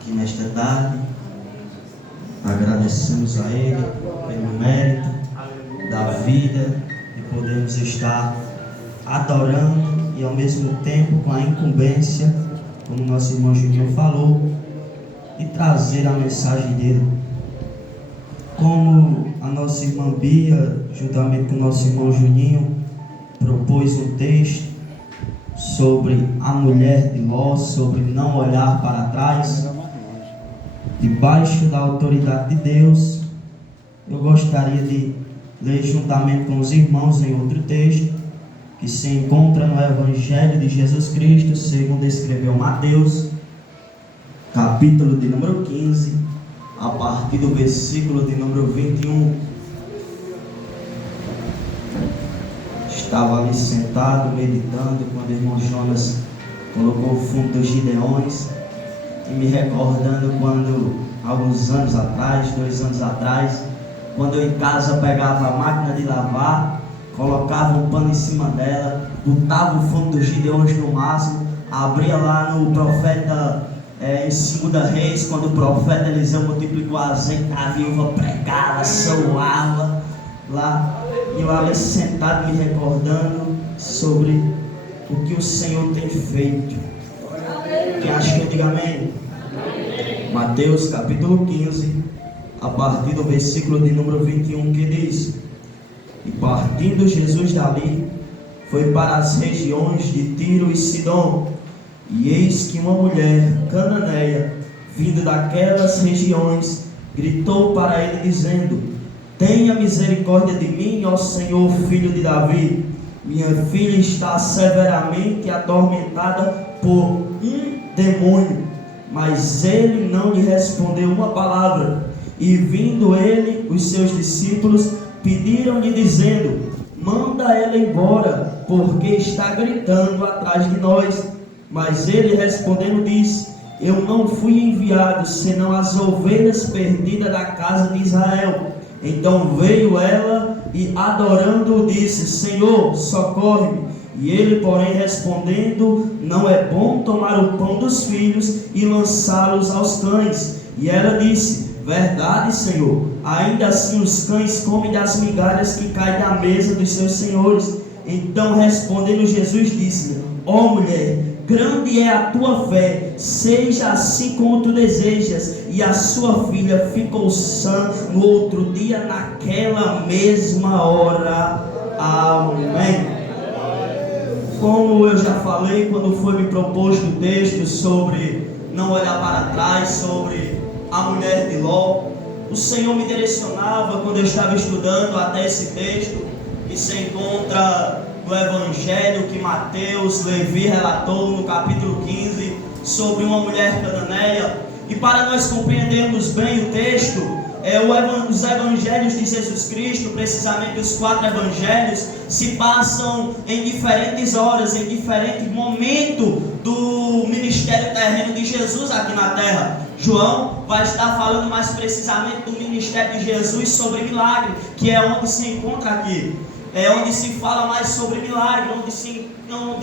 aqui nesta tarde. Agradecemos a Ele pelo mérito da vida e podemos estar adorando e ao mesmo tempo com a incumbência, como nosso irmão Juninho falou, e trazer a mensagem dele. Como a nossa irmã Bia, juntamente com o nosso irmão Juninho, propôs um texto sobre a mulher de Ló, sobre não olhar para trás, debaixo da autoridade de Deus, eu gostaria de ler juntamente com os irmãos em outro texto, que se encontra no Evangelho de Jesus Cristo, segundo escreveu Mateus, capítulo de número 15, a partir do versículo de número 21. Estava ali sentado, meditando, quando o irmão Jonas colocou o fundo dos Gideões, e me recordando quando, alguns anos atrás, 2 anos atrás, quando eu em casa pegava a máquina de lavar, colocava um pano em cima dela, botava o fundo dos Gideões no máximo, abria lá no profeta, em 2 Reis, quando o profeta Eliseu multiplicou a azeite, a viúva pregava, soava lá, e eu ali sentado me recordando sobre o que o Senhor tem feito. Quem acha que eu diga amém? Mateus capítulo 15, a partir do versículo de número 21, que diz: E partindo Jesus dali, foi para as regiões de Tiro e Sidom, e eis que uma mulher cananeia, vindo daquelas regiões, gritou para ele dizendo: Tenha misericórdia de mim, ó Senhor, filho de Davi. Minha filha está severamente atormentada por um demônio. Mas ele não lhe respondeu uma palavra. E vindo ele, os seus discípulos pediram-lhe dizendo: Manda ela embora, porque está gritando atrás de nós. Mas ele respondendo disse: Eu não fui enviado senão as ovelhas perdidas da casa de Israel. Então veio ela e adorando disse: Senhor, socorre-me. E ele, porém, respondendo: Não é bom tomar o pão dos filhos e lançá-los aos cães. E ela disse: Verdade, Senhor, ainda assim os cães comem das migalhas que caem da mesa dos seus senhores. Então respondendo Jesus disse-lhe: Ó mulher, grande é a tua fé, seja assim como tu desejas. E a sua filha ficou sã no outro dia, naquela mesma hora. Amém. Como eu já falei quando foi me proposto o texto sobre não olhar para trás, sobre a mulher de Ló, o Senhor me direcionava quando eu estava estudando até esse texto, que se encontra no Evangelho que Mateus, Levi relatou no capítulo 15, sobre uma mulher cananeia. E para nós compreendermos bem o texto, os evangelhos de Jesus Cristo, precisamente os 4 evangelhos, se passam em diferentes horas, em diferente momento do ministério terreno de Jesus aqui na terra. João vai estar falando mais precisamente do ministério de Jesus sobre milagre, que é onde se encontra aqui. É onde se fala mais sobre milagre, onde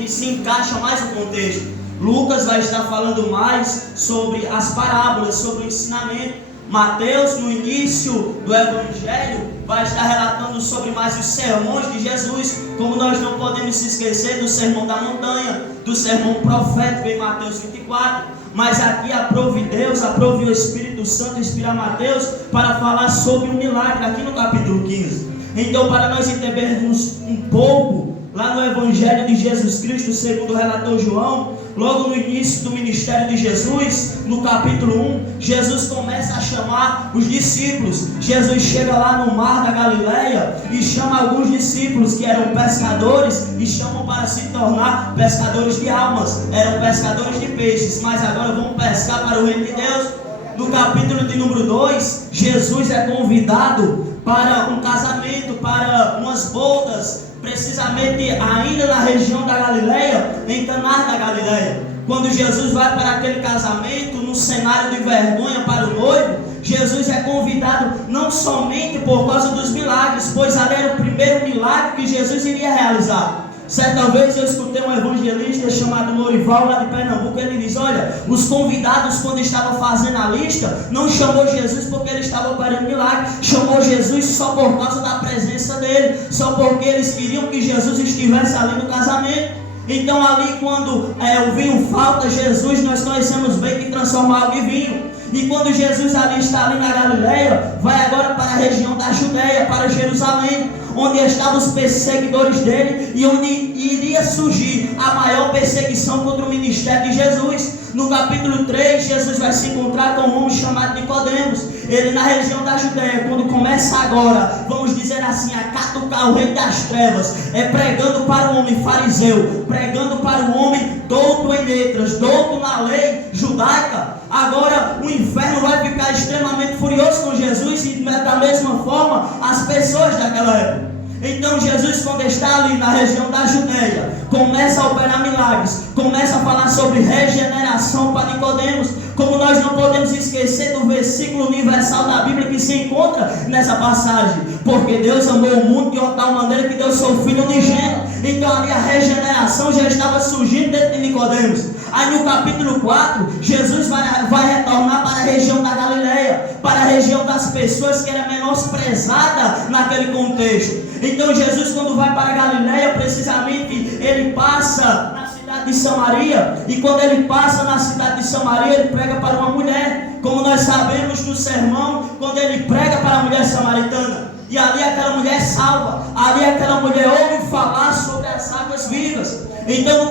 se encaixa mais o contexto. Lucas vai estar falando mais sobre as parábolas, sobre o ensinamento. Mateus, no início do Evangelho, vai estar relatando sobre mais os sermões de Jesus, como nós não podemos se esquecer do sermão da montanha, do sermão profético em Mateus 24, mas aqui aprove Deus, aprove o Espírito Santo inspirar Mateus para falar sobre o milagre, aqui no capítulo 15. Então, para nós entendermos um pouco, lá no Evangelho de Jesus Cristo, segundo o relator João, logo no início do ministério de Jesus, no capítulo 1, Jesus começa a chamar os discípulos. Jesus chega lá no mar da Galileia e chama alguns discípulos que eram pescadores e chamam para se tornar pescadores de almas. Eram pescadores de peixes, mas agora vão pescar para o reino de Deus. No capítulo de número 2, Jesus é convidado para um casamento, para umas bodas, precisamente ainda na região da Galileia, em Caná da Galileia. Quando Jesus vai para aquele casamento, num cenário de vergonha para o noivo, Jesus é convidado não somente por causa dos milagres, pois ali era o primeiro milagre que Jesus iria realizar. Certa vez eu escutei um evangelista chamado Lorival, lá de Pernambuco. Ele diz: olha, os convidados, quando estavam fazendo a lista, não chamou Jesus porque ele estava operando milagre, chamou Jesus só por causa da presença dele, só porque eles queriam que Jesus estivesse ali no casamento. Então ali, quando o vinho falta, Jesus, nós conhecemos bem que transforma água em vinho. E quando Jesus ali está ali na Galileia, vai agora para a região da Judeia, para Jerusalém, onde estavam os perseguidores dele e onde iria surgir a maior perseguição contra o ministério de Jesus. No capítulo 3, Jesus vai se encontrar com um homem chamado Nicodemos. Ele na região da Judeia, quando começa agora, vamos dizer assim, a catucar o rei das trevas, pregando para o homem fariseu, pregando para o homem douto em letras, douto na lei judaica. Agora o inferno vai ficar extremamente furioso com Jesus e da mesma forma as pessoas daquela época. Então Jesus, quando está ali na região da Judeia, começa a operar milagres, começa a falar sobre regeneração para Nicodemos. Como nós não podemos esquecer do versículo universal da Bíblia que se encontra nessa passagem: porque Deus amou o mundo de uma tal maneira que deu seu Filho unigênito. Então ali a regeneração já estava surgindo dentro de Nicodemos. Aí no capítulo 4, Jesus vai retornar para a região da Galileia, para a região das pessoas que era menosprezada naquele contexto. Então Jesus, quando vai para a Galileia, precisamente ele passa na cidade de Samaria, e quando ele passa na cidade de Samaria, ele prega para uma mulher. Como nós sabemos no sermão, quando ele prega para a mulher samaritana, e ali aquela mulher salva, ali aquela mulher ouve falar sobre as águas vivas. Então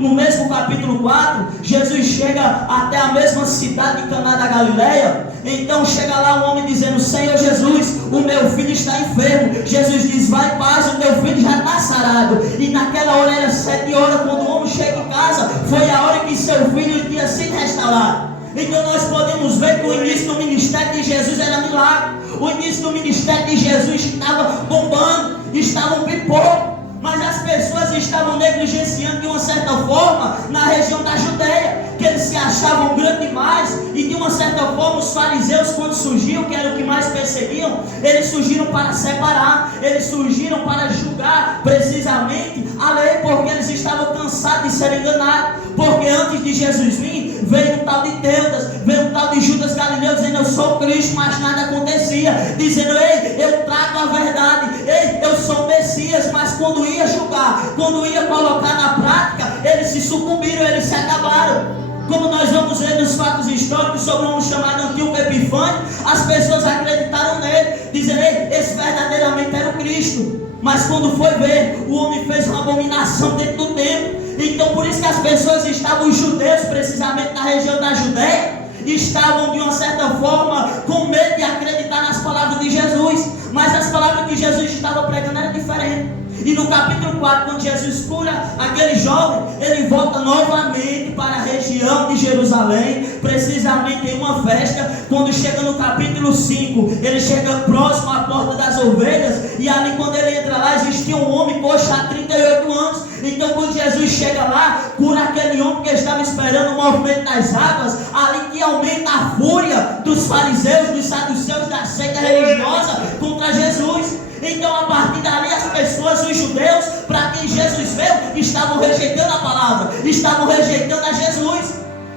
no mesmo capítulo 4, Jesus chega até a mesma cidade de Caná da Galileia. Então chega lá um homem dizendo: Senhor Jesus, o meu filho está enfermo. Jesus diz: vai em paz, o teu filho já está sarado. E naquela hora era 7 horas, quando o homem chega em casa, foi a hora que seu filho tinha sido restaurado. Então nós podemos ver que o início do ministério de Jesus era milagre. O início do ministério de Jesus estava bombando, estava um pipoco. Mas as pessoas estavam negligenciando de uma certa forma na região da Judeia, que eles se achavam grandes demais. E de uma certa forma os fariseus, quando surgiam, que era o que mais perseguiam, eles surgiram para separar, eles surgiram para julgar precisamente a lei, porque eles estavam cansados de ser enganados. Porque antes de Jesus vir, veio um tal de Teudas, veio um tal de Judas Galileu dizendo: eu sou Cristo, mas nada acontecia, dizendo: ei, eu trago a verdade, ei, eu sou o Messias. Mas quando ia julgar, quando ia colocar na prática, eles se sucumbiram, eles se acabaram. Como nós vamos ver nos fatos históricos sobre um homem chamado Antíoco Epifânio, as pessoas acreditaram nele, dizendo: ei, esse verdadeiramente era o Cristo. Mas quando foi ver, o homem fez uma abominação dentro do templo. Então por isso que as pessoas estavam, os judeus precisamente na região da Judeia, estavam de uma certa forma com medo de acreditar nas palavras de Jesus. Mas as palavras que Jesus estava pregando eram diferentes. E no capítulo 4, quando Jesus cura aquele jovem, ele volta novamente para a região de Jerusalém, precisamente em uma festa. Quando chega no capítulo 5, ele chega próximo à porta das ovelhas, e ali quando ele entra lá, existia um homem coxo há 38 anos. Então quando Jesus chega lá, cura aquele homem que estava esperando o movimento das águas, ali que aumenta a fúria dos fariseus, dos saduceus, da seita religiosa contra Jesus. Então a partir dali as pessoas, os judeus, para quem Jesus veio, estavam rejeitando a palavra, estavam rejeitando a Jesus.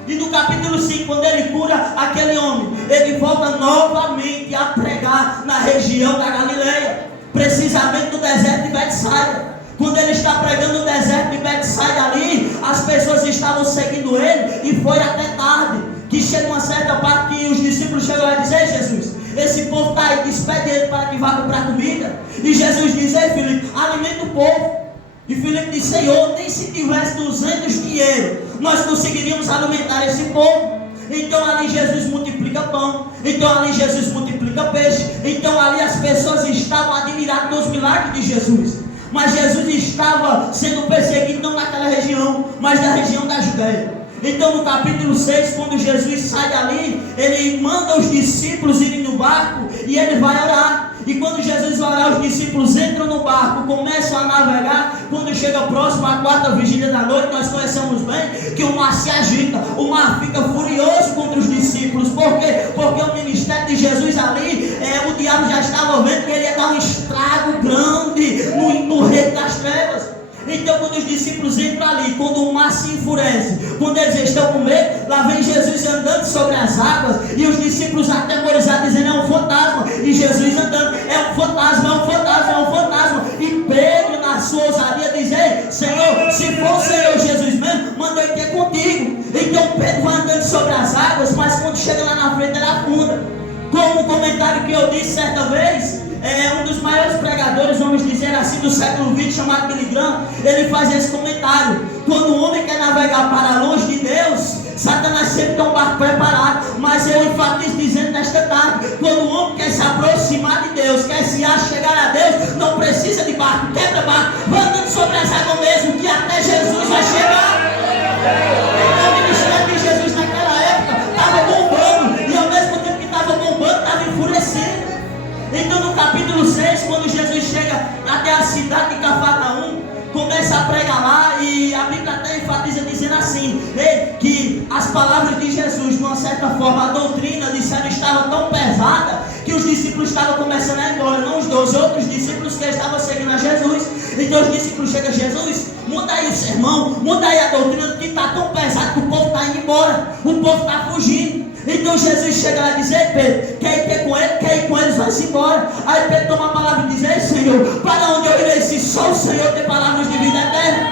E no capítulo 5, quando ele cura aquele homem, ele volta novamente a pregar na região da Galileia, precisamente no deserto de Betsaida. Quando ele está pregando no deserto de Betsaida ali, as pessoas estavam seguindo ele, e foi até tarde, que chega uma certa parte que os discípulos chegam lá e dizem: ei, Jesus, esse povo está aí, despede ele para que vá comprar comida. E Jesus diz: ei, Filipe, alimenta o povo. E Filipe diz: Senhor, nem se tivesse 200 dinheiro, nós conseguiríamos alimentar esse povo. Então ali Jesus multiplica pão, então ali Jesus multiplica peixe, então ali as pessoas estavam admiradas dos milagres de Jesus. Mas Jesus estava sendo perseguido não naquela região, mas na região da Judeia. Então no capítulo 6, quando Jesus sai dali, ele manda os discípulos irem no barco e ele vai orar. E quando Jesus vai orar, os discípulos entram no barco, começam a navegar. Quando chega próximo à 4ª vigília da noite, nós conhecemos bem que o mar se agita, o mar fica furioso contra os discípulos. Por quê? Porque o ministério de Jesus ali, o diabo já estava vendo que ele ia dar um estrago grande no reino das trevas. Então quando os discípulos entram ali, quando o mar se enfurece, quando eles estão com medo, lá vem Jesus andando sobre as águas, e os discípulos atemorizados dizendo: é um fantasma. E Jesus andando: é um fantasma, é um fantasma, é um fantasma. E Pedro, na sua ousadia, diz: ei, Senhor, se for o Senhor Jesus mesmo, manda eu ter contigo. Então Pedro vai andando sobre as águas, mas quando chega lá na frente, ela afunda. Como um comentário que eu disse certa vez, um dos maiores pregadores, vamos dizer assim, do século XX, chamado Billy Graham, ele faz esse comentário: quando o homem quer navegar para longe de Deus, Satanás sempre tem um barco preparado. Mas eu enfatizo dizendo nesta tarde: quando o homem quer se aproximar de Deus, quer se chegar a Deus, não precisa de barco, quebra barco, vai andando sobre as águas mesmo, que até Jesus vai chegar. Então o ministério de Jesus naquela época estava bombando, e ao mesmo tempo que estava bombando, estava enfurecido. Então no capítulo 6, quando Jesus chega até a cidade de Cafarnaum, começa a pregar lá, e a Bíblia até enfatiza dizendo assim, que as palavras de Jesus, de uma certa forma, a doutrina, disseram, estava tão pesada, que os discípulos estavam começando a ir embora, não os 12 outros discípulos que estavam seguindo a Jesus. Então os discípulos chegam: Jesus, muda aí o sermão, muda aí a doutrina, que está tão pesado que o povo está indo embora, o povo está fugindo. Então Jesus chega lá e diz: ei Pedro, quer ir com ele? Quer ir com eles? Vai-se embora. Aí Pedro toma a palavra e diz: ei Senhor, para onde eu irei se só o Senhor tem palavras de vida eterna?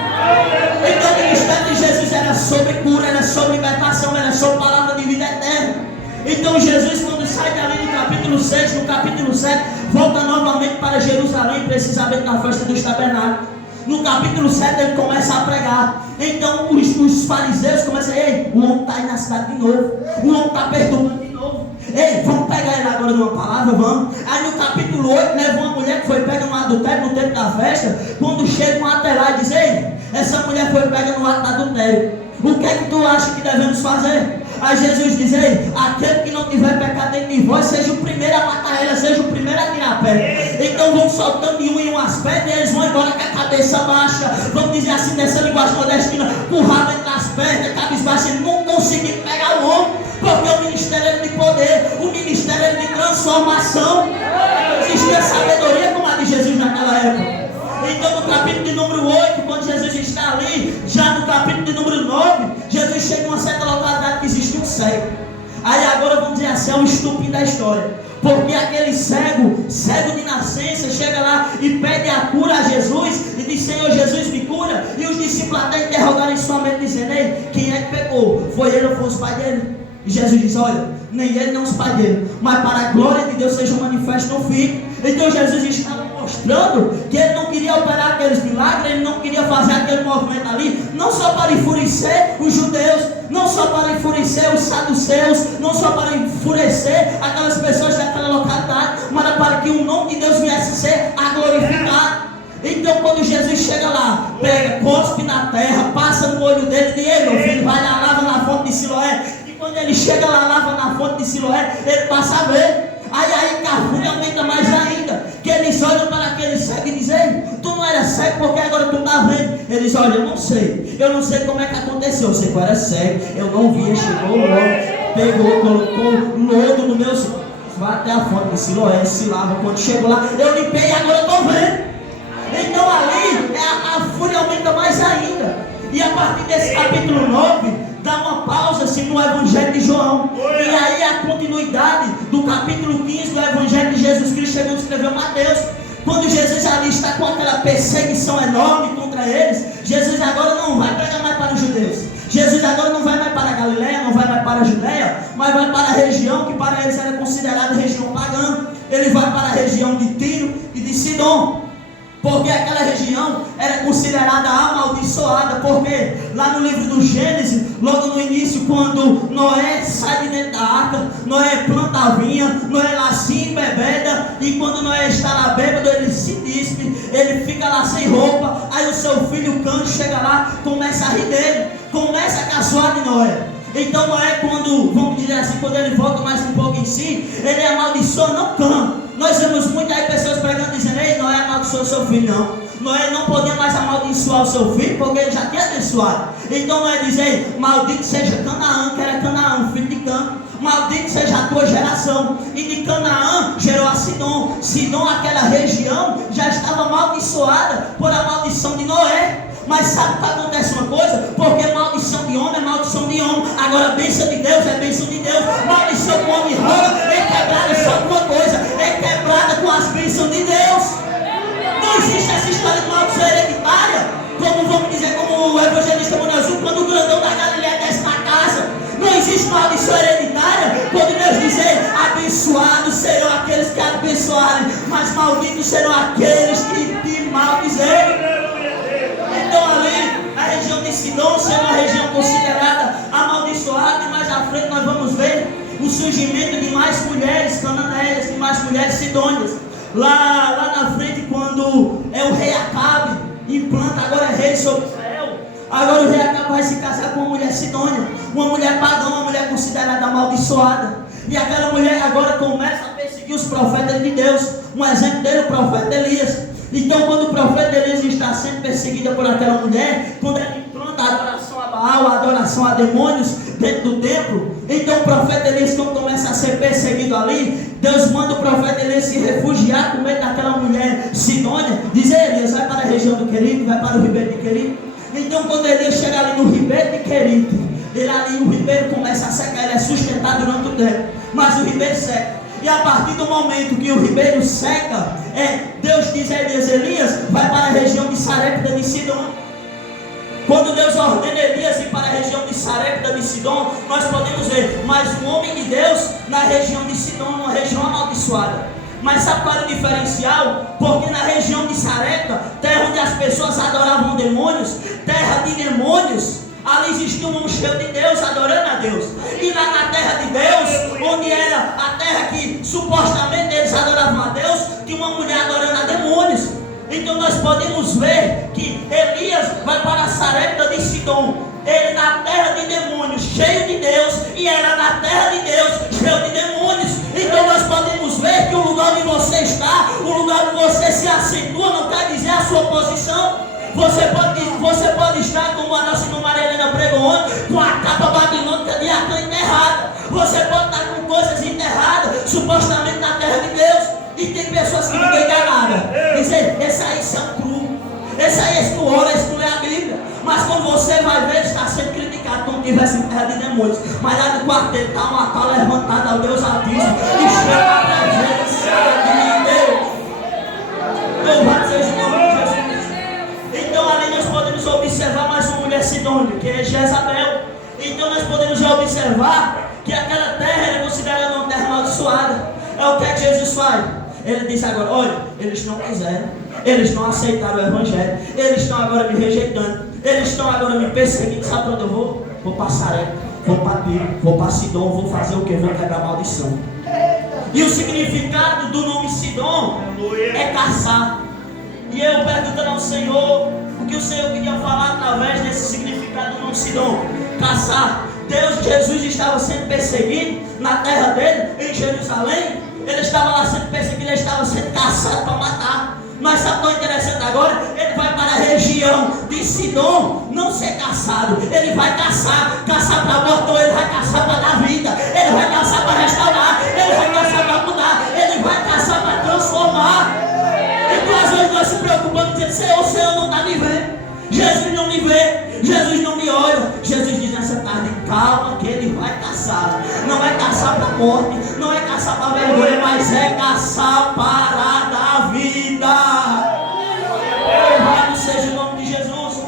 Então o ministério de Jesus era sobre cura, era sobre libertação, era sobre palavra de vida eterna. Então Jesus, quando sai dali no capítulo 6, no capítulo 7, volta novamente para Jerusalém, precisamente na festa dos tabernáculos. No capítulo 7 ele começa a pregar. Então os fariseus começam: ei, o homem está aí na cidade de novo, o homem está perturbando de novo, ei, vamos pegar ele agora numa palavra, vamos. Aí no capítulo 8 leva uma mulher que foi pega no adultério no tempo da festa. Quando chegam até lá e diz: ei, essa mulher foi pega no ato do adultério, o que é que tu acha que devemos fazer? Aí Jesus diz: ei, aquele que não tiver pecado dentro de vós, seja o primeiro a matar ela, seja o primeiro a tirar a pedra. Então vão soltando de um em umas pedras, e eles vão embora com a cabeça baixa, vamos dizer assim, nessa linguagem nordestina, com o rabo entre as pernas, cabisbaixo. Ele não conseguiu pegar o homem, porque o ministério era de poder, o ministério era de transformação. Existia sabedoria como a de Jesus naquela época. Então no capítulo de número 8, quando Jesus está ali, já no capítulo de número 9, Jesus chega em uma certa localidade que existe um cego. Aí agora vamos dizer assim, é o estupim da história, porque aquele cego de nascença, chega lá e pede a cura a Jesus, e diz: Senhor Jesus, me cura. E os discípulos até interrogaram em sua mente, dizendo: ei, quem é que pecou? Foi ele ou foi os pais dele? E Jesus diz: olha, nem ele nem os pais dele, mas para a glória de Deus seja manifesto no Filho. Então Jesus estava mostrando que ele não queria operar aqueles milagres, ele não queria fazer aquele movimento ali, não só para enfurecer os judeus, não só para enfurecer os saduceus, não só para enfurecer aquelas pessoas daquela localidade, mas para que o nome de Deus viesse a ser glorificado. Então quando Jesus chega lá, pega, cospe na terra, passa no olho dele e diz: ei meu filho, vai lá, lava na fonte de Siloé. E quando ele chega lá, lava na fonte de Siloé, ele passa a ver. Aí Carfura aumenta mais ainda, que eles olham para aquele cego e dizem: ei, tu não era cego, porque agora tu está vendo? Eles olham: eu não sei como é que aconteceu, eu sei que eu era cego, eu não via, chegou o homem, pegou, colocou lodo no meu olhos, vai até a fonte de Siloé, se lava. Quando chegou lá, eu limpei e agora eu estou vendo. Então ali a fúria aumenta mais ainda. E a partir desse capítulo 9, dá uma pausa assim no Evangelho de João. E aí a continuidade do capítulo 15 do Evangelho de Jesus Cristo, chegou a escrever Mateus. Quando Jesus ali está com aquela perseguição enorme contra eles, Jesus agora não vai pregar mais para os judeus. Jesus agora não vai mais para a Galileia, não vai mais para a Judeia, mas vai para a região que para eles era considerada região pagã. Ele vai para a região de Tiro e de Sidom, porque aquela região era considerada amaldiçoada. Porque lá no livro do Gênesis, logo no início, quando Noé sai de dentro da arca, Noé planta a vinha, Noé lá se embebeda, e quando Noé está lá bêbado, ele se dispe, ele fica lá sem roupa. Aí o seu filho Cã chega lá, começa a rir dele, começa a caçoar de Noé. Então Noé, quando, vamos dizer assim, quando ele volta mais um pouco em si, ele amaldiçoa não Cã. Nós vemos muitas pessoas pregando dizendo: ei, Noé amaldiçoou seu filho. Não, Noé não podia mais amaldiçoar o seu filho, porque ele já tinha abençoado. Então Noé diz: ei, maldito seja Canaã, que era Canaã, filho de Cã. Maldito seja a tua geração. E de Canaã gerou a Sidom. Sidom, aquela região, já estava amaldiçoada por a maldição de Noé. Mas sabe que acontece uma coisa? Porque maldição de homem é maldição de homem. Agora bênção de Deus é bênção de Deus. Maldição que o homem rouba é quebrada só com uma coisa: é quebrada com as bênçãos de Deus. Não existe essa história de maldição hereditária, como vamos dizer, como o evangelista Monazul, quando o grandão da Galileia desce na casa. Não existe maldição hereditária quando Deus dizer: abençoados serão aqueles que abençoarem, mas malditos serão aqueles que te maldizerem. Então ali, a região de Sidom sendo uma região considerada amaldiçoada, e mais à frente nós vamos ver o surgimento de mais mulheres cananéias, de mais mulheres sidônias. Lá na frente, quando é o rei Acabe, implanta agora é rei sobre Israel, agora o rei Acabe vai se casar com uma mulher sidônia, uma mulher pagã, uma mulher considerada amaldiçoada. E aquela mulher agora começa a perseguir os profetas de Deus. Um exemplo dele, o profeta Elias. Então, quando o profeta Elias está sendo perseguida por aquela mulher, quando ela implanta a adoração a Baal, a adoração a demônios dentro do templo, então o profeta Elias, quando começa a ser perseguido ali, Deus manda o profeta Elias se refugiar com medo daquela mulher sidônia. Diz: Elias, vai para a região do Querite, vai para o ribeiro de Querite. Então, quando Elias chega ali no ribeiro de Querite, ele ali, o ribeiro começa a secar, ele é sustentado durante o tempo, mas o ribeiro seca. E a partir do momento que o ribeiro seca, Deus diz a Elias: Elias, vai para a região de Sarepta de Sidom. Quando Deus ordena Elias ir para a região de Sarepta de Sidom, nós podemos ver mais um homem de Deus na região de Sidom, uma região amaldiçoada. Mas sabe qual é o diferencial? Porque na região de Sarepta, terra onde as pessoas adoravam demônios, terra de demônios, ali existia um cheio de Deus, adorando a Deus. E lá na terra de Deus, onde era a terra que supostamente eles adoravam a Deus, tinha uma mulher adorando a demônios. Então nós podemos ver que Elias vai para Sarepta de Sidom, ele na terra de demônios, cheio de Deus, e ela na terra de Deus, cheio de demônios. Então nós podemos ver que o lugar onde você está, o lugar onde você se acentua, não quer dizer a sua posição. Você pode estar, como a nossa irmã Maria Helena pregou ontem, com a capa babilônica de Acã enterrada. Você pode estar com coisas enterradas, supostamente na terra de Deus. E tem pessoas que não têm nada. Dizem: esse aí são cru, esse aí explora, esse não é a Bíblia. Mas quando você vai ver, está sendo criticado como tivesse em terra de demônios. Mas lá no quarteto está uma tal levantada ao Deus Altíssimo e chama a presença de Deus. Louvado seja o nome de Jesus. Então ali nós podemos observar mais uma mulher sidônia, que é Jezabel. Então nós podemos já observar que aquela terra era considerada uma terra amaldiçoada. É o que Jesus faz. Ele diz agora: olha, eles não quiseram, eles não aceitaram o evangelho, eles estão agora me rejeitando, eles estão agora me perseguindo. Sabe para onde eu vou? Vou para Sarepta, vou para Tiro, vou para Sidom, vou fazer o que? Vou quebrar a maldição. E o significado do nome Sidom é caçar. E eu perguntando ao Senhor o que o Senhor queria falar através desse significado do nome Sidom: caçar. Jesus estava sendo perseguido na terra dele, em Jerusalém. Ele estava lá sendo perseguido, ele estava sendo caçado para matar. Mas sabe o que é interessante agora? Ele vai para a região de Sidom não ser caçado. Ele vai caçar para a morte, ou ele vai caçar para dar vida, ele vai caçar para restaurar, ele vai caçar para mudar, ele vai caçar para transformar. Então às vezes nós se preocupamos dizendo: o Senhor não está me vendo, Jesus não me vê, Jesus não me olha. Jesus diz nessa tarde: calma, que ele vai caçar. Não é caçar para a morte, não é caçar para a vergonha, mas é caçar para a vida. Louvado seja o nome de Jesus.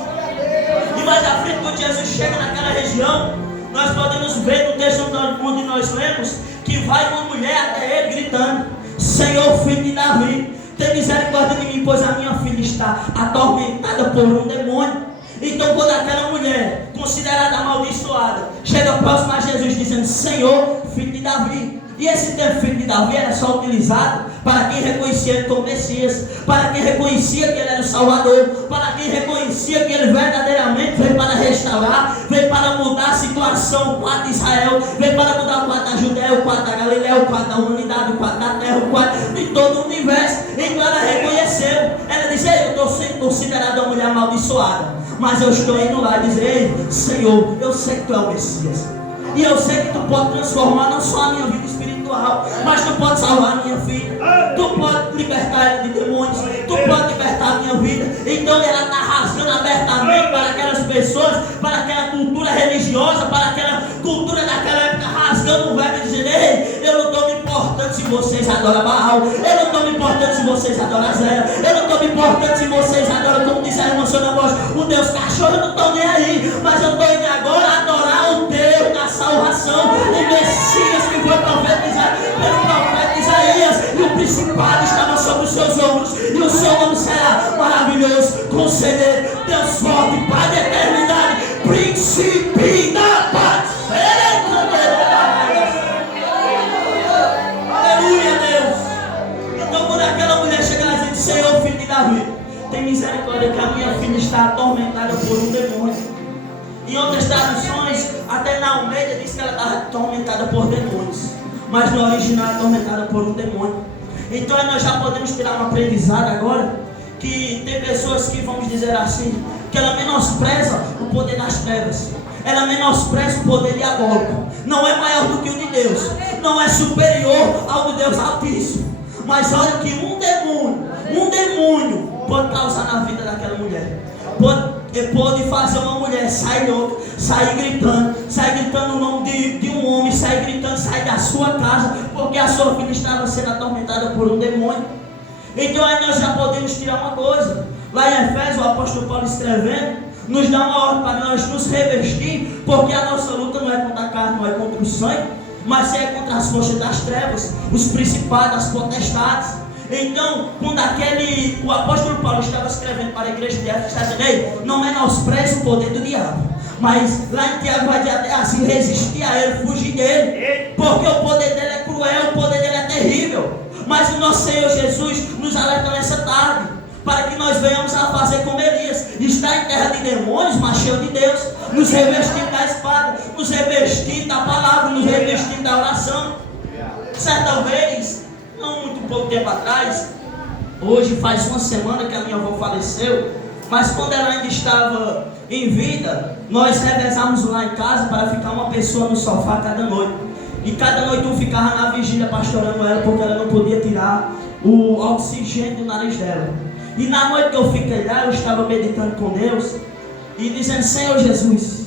E mais à frente, quando Jesus chega naquela região, nós podemos ver no texto onde nós lemos que vai uma mulher até ele gritando: Senhor, filho de Davi, tem misericórdia de mim, pois a minha filha está atormentada por um demônio. Então, quando aquela mulher, considerada amaldiçoada, chega próximo a Jesus dizendo: Senhor, filho de Davi. E esse termo filho de Davi era só utilizado para quem reconhecia ele como Messias, para quem reconhecia que ele era o Salvador, para quem reconhecia que ele verdadeamente veio para restaurar, veio para mudar a situação, o quadro de Israel, veio para mudar o quadro da Judéia, o quadro da Galileia, o quadro da humanidade, o quadro da terra, o quadro de todo o universo. Então ela reconheceu, ela disse: eu estou sendo considerada uma mulher amaldiçoada, mas eu estou indo lá e dizer: Senhor, eu sei que tu é o Messias, e eu sei que tu pode transformar não só a minha vida espiritual, espiritual, mas tu pode salvar a minha filha, tu pode libertar ela de demônios, tu pode libertar a minha vida. Então ela está rasgando abertamente para aquelas pessoas, para aquela cultura religiosa, para aquela cultura daquela época, rasgando o verbo e dizendo: ei, eu não estou me importando se vocês adoram Baal, eu não estou me importando se vocês adoram Zera, eu não estou me importando se vocês adoram, como disse a irmã Sônia Bosch, o Deus cachorro, eu não estou nem aí, mas eu estou indo agora adorar o Deus da salvação, o Messias que foi profetizado pelo profeta Isaías, e o principado estava sobre os seus ombros, e o seu nome será maravilhoso, conselheiro, Deus forte, Pai da eternidade, príncipe da paz. Aleluia, Deus. Então quando aquela mulher chega lá e diz: Senhor, filho de Davi, tem misericórdia que a minha filha está atormentada por um demônio. Em outras traduções, até na Almeida diz que ela está atormentada por demônios, mas no original é atormentada por um demônio. Então nós já podemos tirar um aprendizado agora, que tem pessoas que, vamos dizer assim, que ela menospreza o poder das trevas, ela menospreza o poder diabólico, não é maior do que o de Deus, não é superior ao de Deus Altíssimo. Mas olha que um demônio pode causar na vida daquela mulher, pode fazer uma mulher sair louca, sair gritando o nome de um homem, sair gritando, sair da sua casa, porque a sua filha estava sendo atormentada por um demônio. Então aí nós já podemos tirar uma coisa. Lá em Efésios, o apóstolo Paulo escrevendo, nos dá uma ordem para nós nos revestir, porque a nossa luta não é contra a carne, não é contra o sangue, mas é contra as forças das trevas, os principados, as potestades. Então, quando o apóstolo Paulo estava escrevendo para a igreja de Éfeso, está dizendo: ei, não menospreze o poder do diabo, mas lá em Tiago vai dizer assim: resistir a ele, fugir dele, porque o poder dele é cruel, o poder dele é terrível. Mas o nosso Senhor Jesus nos alerta nessa tarde, para que nós venhamos a fazer como Elias, estar em terra de demônios, mas cheio de Deus, nos revestir da espada, nos revestir da palavra, nos revestir da oração. Certa vez, não muito pouco tempo atrás, hoje faz uma semana que a minha avó faleceu, mas quando ela ainda estava em vida, nós revezamos lá em casa para ficar uma pessoa no sofá cada noite. E cada noite um ficava na vigília pastorando ela, porque ela não podia tirar o oxigênio do nariz dela. E na noite que eu fiquei lá, eu estava meditando com Deus e dizendo: Senhor Jesus,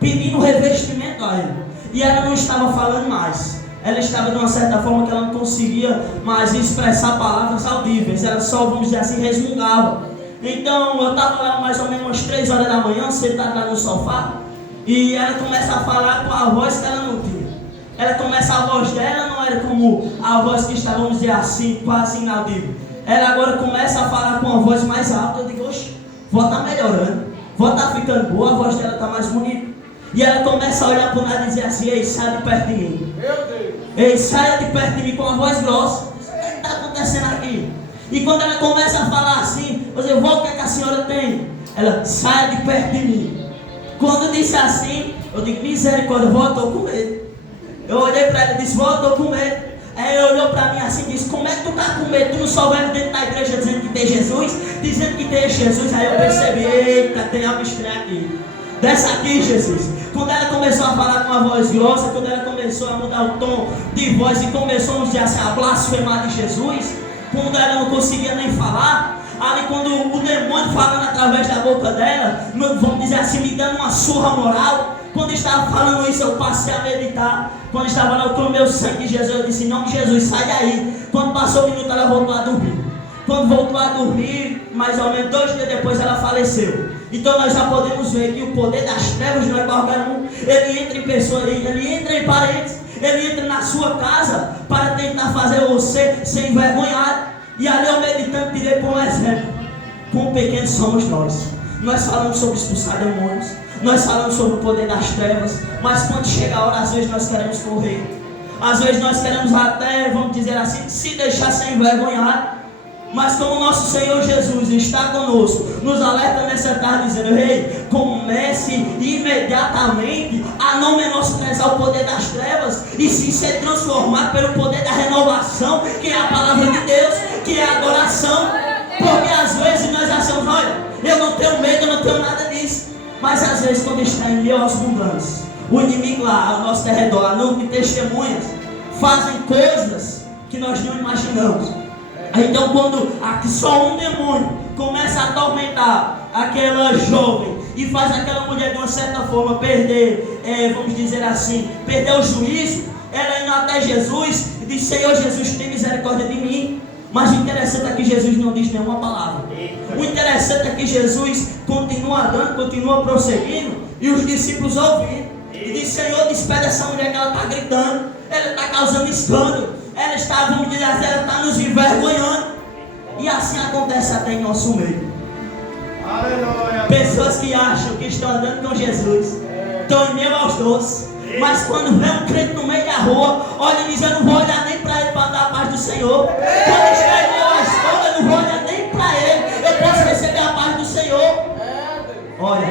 pedindo revestimento a Ele. E ela não estava falando mais. Ela estava de uma certa forma que ela não conseguia mais expressar palavras audíveis. Ela só, vamos dizer assim, resmungava. Então eu estava lá mais ou menos umas 3 horas da manhã, sentado lá no sofá, e ela começa a falar com a voz que ela não tinha. Ela começa, a voz dela não era como a voz que está, vamos dizer assim, quase inaudível. Ela agora começa a falar com uma voz mais alta. Eu digo: oxe, vó está melhorando, vó está ficando boa, a voz dela está mais bonita. E ela começa a olhar para o lado e dizer assim: ei, saia de perto de mim. Meu Deus. Ei, saia de perto de mim, com uma voz grossa. O que está acontecendo aqui? E quando ela começa a falar assim, eu digo: vó, o que é que a senhora tem? Ela: saia de perto de mim. Quando disse assim, eu digo: misericórdia, vó, estou com medo. Eu olhei para ela e disse: vó, estou com medo. Aí ela olhou para mim assim e disse: como é que tu está com medo? Tu não só vai dentro da igreja dizendo que tem Jesus? Dizendo que tem Jesus. Aí eu percebi: eita, tem algo estranho aqui. Desce aqui, Jesus. Quando ela começou a falar com uma voz grossa, quando ela começou a mudar o tom de voz e começou, vamos dizer assim, a blasfemar de Jesus, quando ela não conseguia nem falar, ali quando o demônio falando através da boca dela, vamos dizer assim, me dando uma surra moral. Quando estava falando isso, eu passei a meditar. Quando estava lá, eu tomei o sangue de Jesus, eu disse: em nome de Jesus, sai daí. Quando passou um minuto, ela voltou a dormir. Quando voltou a dormir, mais ou menos 2 dias depois, ela faleceu. Então nós já podemos ver que o poder das trevas não é qualquer um. Ele entra em pessoas, ele entra em parentes, ele entra na sua casa para tentar fazer você ser envergonhado. E ali eu meditando, tirei por um exemplo: quão pequenos somos nós. Nós falamos sobre expulsar demônios, nós falamos sobre o poder das trevas, mas quando chega a hora, às vezes nós queremos correr, às vezes nós queremos até, vamos dizer assim, se deixar ser envergonhado. Mas como o nosso Senhor Jesus está conosco, nos alerta nessa tarde dizendo: ei, comece imediatamente a não menosprezar o poder das trevas, e sim ser transformado pelo poder da renovação, que é a palavra de Deus, que é a adoração. Porque às vezes nós achamos: olha, eu não tenho medo, eu não tenho nada disso. Mas às vezes, quando está em meio aos mundanos, o inimigo lá ao nosso redor, a nuvem de testemunhas, fazem coisas que nós não imaginamos. Então quando aqui só um demônio começa a atormentar aquela jovem e faz aquela mulher de uma certa forma perder, vamos dizer assim, perder o juízo, ela indo até Jesus e diz: Senhor Jesus, tem misericórdia de mim. Mas o interessante é que Jesus não diz nenhuma palavra. O interessante é que Jesus continua andando, continua prosseguindo, e os discípulos ouvindo. E diz: Senhor, despede essa mulher que ela está gritando, ela está causando escândalo, ela está, vamos dizer assim, ela está nos envergonhando. E assim acontece até em nosso meio. Aleluia. Pessoas que acham que estão andando com Jesus, estão em meio aos doces, mas quando vê um crente no meio da rua, olha e diz: eu não vou olhar nem para ele para dar a paz do Senhor. Quando está em meio à escola, eu não vou olhar nem para ele, eu posso receber a paz do Senhor. Olha,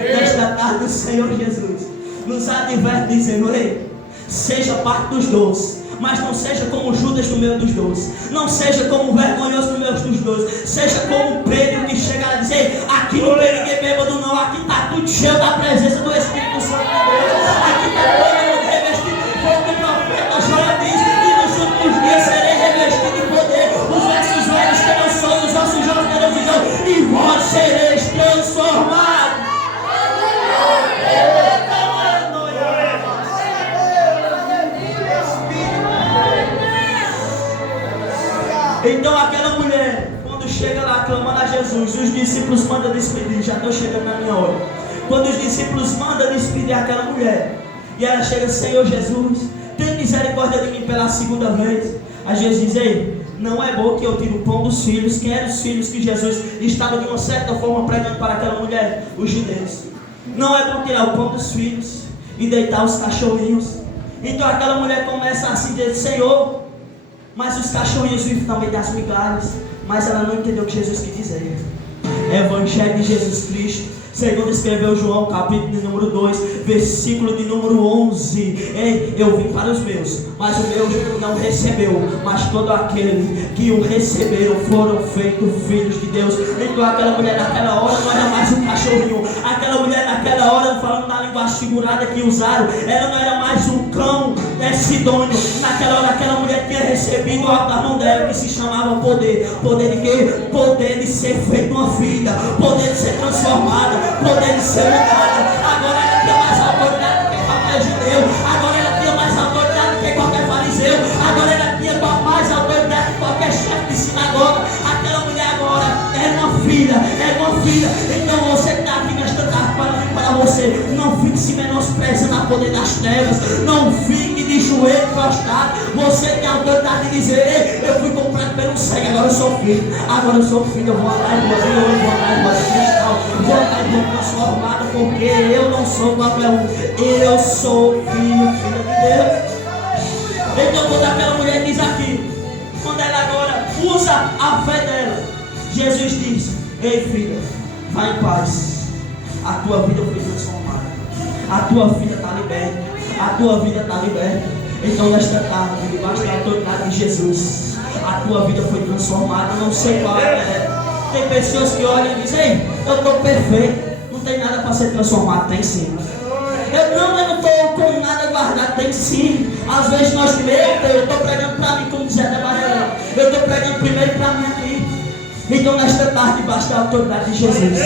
nesta tarde o Senhor Jesus nos adverte dizendo: ei, seja parte dos doces, mas não seja como Judas no meio dos doces, não seja como vergonhoso no meio dos doces, seja como Pedro que chega a dizer: aqui não tem ninguém bêbado não, aqui está tudo cheio da presença do Espírito Santo de Deus, aqui está todo mundo revestido, como o profeta Joel diz, e nos últimos dias serei revestido de poder, os vossos velhos terão sonhos, os vossos jovens terão visão, e vós sereis transformados. Então aquela mulher, quando chega lá clamando a Jesus, os discípulos mandam despedir. Já estou chegando na minha hora. Quando os discípulos mandam despedir aquela mulher, e ela chega: Senhor Jesus, tem misericórdia de mim pela segunda vez. Aí Jesus diz: ei, não é bom que eu tire o pão dos filhos. Quem eram os filhos que Jesus estava de uma certa forma pregando para aquela mulher? Os judeus. Não é bom tirar o pão dos filhos e deitar os cachorrinhos. Então aquela mulher começa assim a dizer: Senhor, mas os cachorrinhos vivem também das migalhas. Mas ela não entendeu o que Jesus quis dizer. Evangelho de Jesus Cristo, segundo escreveu João, capítulo de número 2, versículo de número 11. Ei, eu vim para os meus, mas o meu não recebeu, mas todo aquele que o receberam foram feitos filhos de Deus. Então aquela mulher naquela hora não era mais um cachorrinho. Aquela mulher naquela hora, falando na linguagem figurada que usaram, ela não era mais um cão sidônio. Naquela hora aquela mulher tinha recebido algo da mão dela que se chamava poder. Poder de quê? Poder de ser feita uma filha, poder de ser transformada, poder de ser mudada. Agora ela tinha mais autoridade que qualquer judeu, agora ela tinha mais autoridade que qualquer fariseu, agora ela tinha mais autoridade que qualquer chefe de sinagoga. Aquela mulher agora era uma filha, era uma filha. Então você que está aqui nesta tarde, para você, não fique se menosprezando a poder das trevas, não fique de joelho prostrado. Você tem a autoridade de dizer: ei, eu fui comprado pelo sangue, agora eu sou filho, agora eu sou filho, eu vou andar em você, eu vou andar em você cristal, vou andar em você transformado, porque eu não sou qualquer um, eu sou filho de Deus. Então quando aquela mulher diz aqui, quando ela agora usa a fé dela, Jesus diz: ei filha, vai em paz, a tua vida foi transformada, a tua vida está liberta, a tua vida está liberta. Então nesta tarde, debaixo da autoridade de Jesus, a tua vida foi transformada. Não sei qual é. Tem pessoas que olham e dizem: ei, eu estou perfeito, não tem nada para ser transformado. Tem sim. Eu não estou com nada guardado. Tem sim. Às vezes nós eu estou pregando para mim, como dizia Zé Barreirão, eu estou pregando primeiro para mim aqui. Então nesta tarde, debaixo da autoridade de Jesus,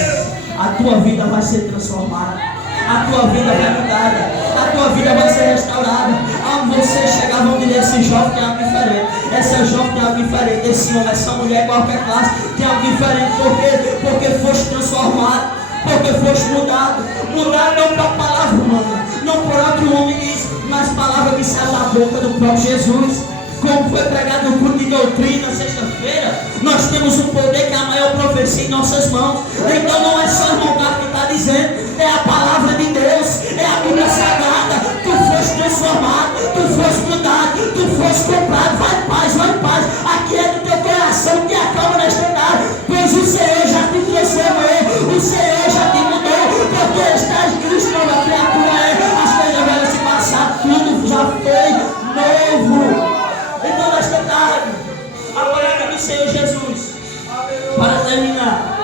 a tua vida vai ser transformada, a tua vida vai mudar, a tua vida vai ser restaurada. Aonde você chegar, vão dizer: esse jovem tem algo diferente, essa jovem tem algo diferente, esse homem, essa mulher, qualquer classe tem algo diferente. Por quê? Porque foste transformado, porque foste mudado. Mudado não por palavra humana, não por outro homem diz, mas palavra que saiu da boca do próprio Jesus. Como foi pregado no culto de doutrina sexta-feira, nós temos um poder que é a maior profecia em nossas mãos. Então não é só o irmão Carlos que está dizendo, é a palavra de Deus, é a Bíblia Sagrada. Tu foste transformado, tu foste mudado, tu foste comprado. Vai em paz, vai em paz. Aqui é do teu coração que acalma nesta tarde, pois o Senhor já te transformou, o Senhor já te mudou, porque estás em Cristo, nova criatura é. As coisas velhas se passaram, tudo já foi novo. Então nesta tarde, a palavra do Senhor Jesus, para terminar,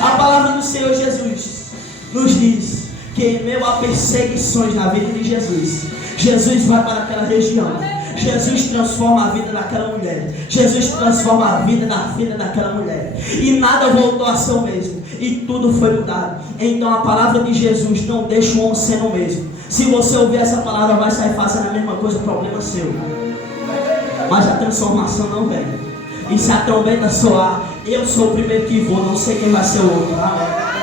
a palavra do Senhor Jesus nos diz que em meio a perseguições na vida de Jesus, Jesus vai para aquela região. Jesus transforma a vida daquela mulher. Jesus transforma a vida da filha daquela mulher. E nada voltou a ser o mesmo. E tudo foi mudado. Então a palavra de Jesus não deixa o homem sendo o mesmo. Se você ouvir essa palavra, vai sair fazendo a mesma coisa, o problema é seu. Mas a transformação não vem. E se a trombeta soar, eu sou o primeiro que vou, não sei quem vai ser o outro. Amém.